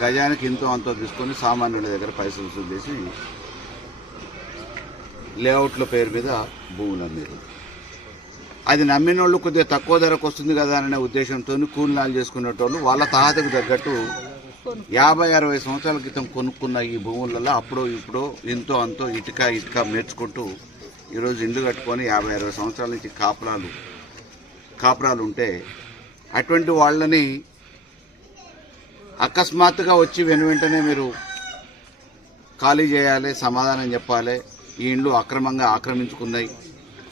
గజానికి ఇంతో అంతో తీసుకొని సామాన్యుల దగ్గర పైసలు వసూలు చేసి లేఅవుట్ల పేరు మీద భూములు అమ్మారు అది నమ్మిన వాళ్ళు కొద్దిగా తక్కువ ధరకు వస్తుంది కదా అనే ఉద్దేశంతో కూలినాలు చేసుకునేటోళ్ళు వాళ్ళ తాహతకు తగ్గట్టు యాభై అరవై సంవత్సరాల క్రితం కొనుక్కున్న ఈ భూములలో అప్పుడు ఇప్పుడు ఎంతో అంతో ఇటుక ఇటుక మేర్చుకుంటూ ఈరోజు ఇల్లు కట్టుకొని యాభై అరవై సంవత్సరాల నుంచి కాపురాలు కాపురాలు ఉంటే అటువంటి వాళ్ళని అకస్మాత్తుగా వచ్చి వెను వెంటనే మీరు ఖాళీ చేయాలి సమాధానం చెప్పాలి. ఈ ఇండ్లు అక్రమంగా ఆక్రమించుకున్నాయి.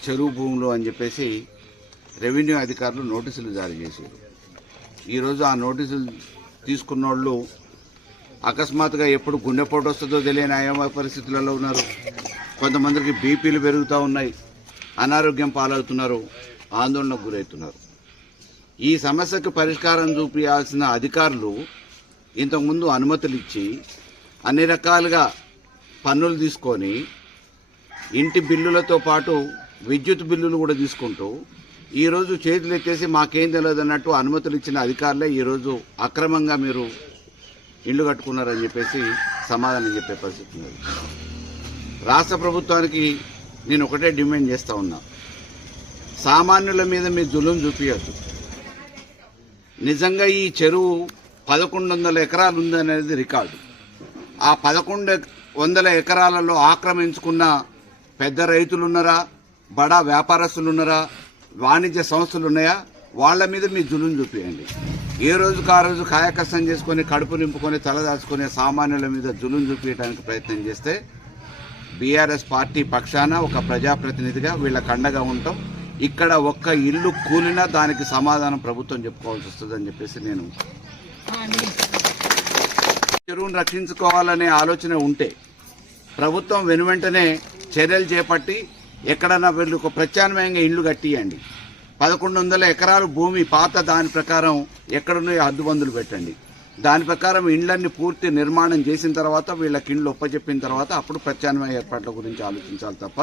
చెరువు భూములు అని చెప్పేసి రెవెన్యూ అధికారులు నోటీసులు జారీ చేశారు. ఈరోజు ఆ నోటీసులు తీసుకున్న వాళ్ళు అకస్మాత్తుగా ఎప్పుడు గుండెపోటు వస్తుందో తెలియని అయమ పరిస్థితులలో ఉన్నారు. కొంతమందికి బీపీలు పెరుగుతూ ఉన్నాయి. అనారోగ్యం పాలవుతున్నారు. ఆందోళనకు గురవుతున్నారు. ఈ సమస్యకు పరిష్కారం చూపించాల్సిన అధికారులు ఇంతకుముందు అనుమతులు ఇచ్చి అన్ని రకాలుగా పన్నులు తీసుకొని ఇంటి బిల్లులతో పాటు విద్యుత్ బిల్లులు కూడా తీసుకుంటూ ఈరోజు చేతులు ఎత్తేసి మాకేం తెలియదు అన్నట్టు అనుమతులు ఇచ్చిన అధికారులే ఈరోజు అక్రమంగా మీరు ఇల్లు కట్టుకున్నారని చెప్పేసి సమాధానం చెప్పే పరిస్థితి ఉంది. రాష్ట్ర ప్రభుత్వానికి నేను ఒకటే డిమాండ్ చేస్తూ ఉన్నా. సామాన్యుల మీద మీ జులుం చూపించద్దు నిజంగా ఈ చెరువు పదకొండు వందల ఎకరాలు ఉందనేది రికార్డు. ఆ పదకొండు వందల ఎకరాలలో ఆక్రమించుకున్న పెద్ద రైతులు ఉన్నారా బడా వ్యాపారస్తులు ఉన్నారా వాణిజ్య సంస్థలు ఉన్నాయా వాళ్ళ మీద మీ జులుం చూపించండి ఏ రోజుకు ఆ రోజు కాయకష్టం చేసుకొని కడుపు నింపుకొని తలదాచుకునే సామాన్యుల మీద జులుం చూపించడానికి ప్రయత్నం చేస్తే బీఆర్ఎస్ పార్టీ పక్షాన ఒక ప్రజాప్రతినిధిగా వీళ్ళ అండగా ఉంటాం. ఇక్కడ ఒక్క ఇల్లు కూలినా దానికి సమాధానం ప్రభుత్వం చెప్పుకోవాల్సి వస్తుందని చెప్పేసి నేను చెరువును రక్షించుకోవాలనే ఆలోచన ఉంటే ప్రభుత్వం వెనువెంటనే చర్యలు చేపట్టి ఎక్కడన్నా వీళ్ళు ఒక ప్రత్యామ్నాయంగా ఇండ్లు కట్టియండి. పదకొండు వందల ఎకరాలు భూమి పాత దాని ప్రకారం ఎక్కడున్నాయో హద్దుబందులు పెట్టండి. దాని ప్రకారం ఇండ్లన్నీ పూర్తి నిర్మాణం చేసిన తర్వాత వీళ్ళకి ఇండ్లు ఒప్పచెప్పిన తర్వాత అప్పుడు ప్రత్యామ్నాయ ఏర్పాట్ల గురించి ఆలోచించాలి తప్ప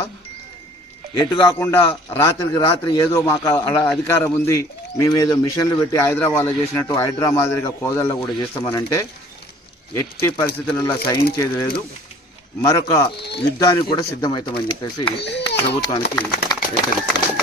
ఎటు కాకుండా రాత్రికి రాత్రి ఏదో మాకు అలా అధికారం ఉంది మేము ఏదో మిషన్లు పెట్టి హైదరాబాద్లో చేసినట్టు హైడ్రా మాదిరిగా కోదల్లో కూడా చేస్తామనంటే ఎట్టి పరిస్థితులలో సహించేది లేదు. మరొక యుద్ధానికి కూడా సిద్ధమవుతామని చెప్పేసి ప్రభుత్వానికి హెచ్చరిస్తాం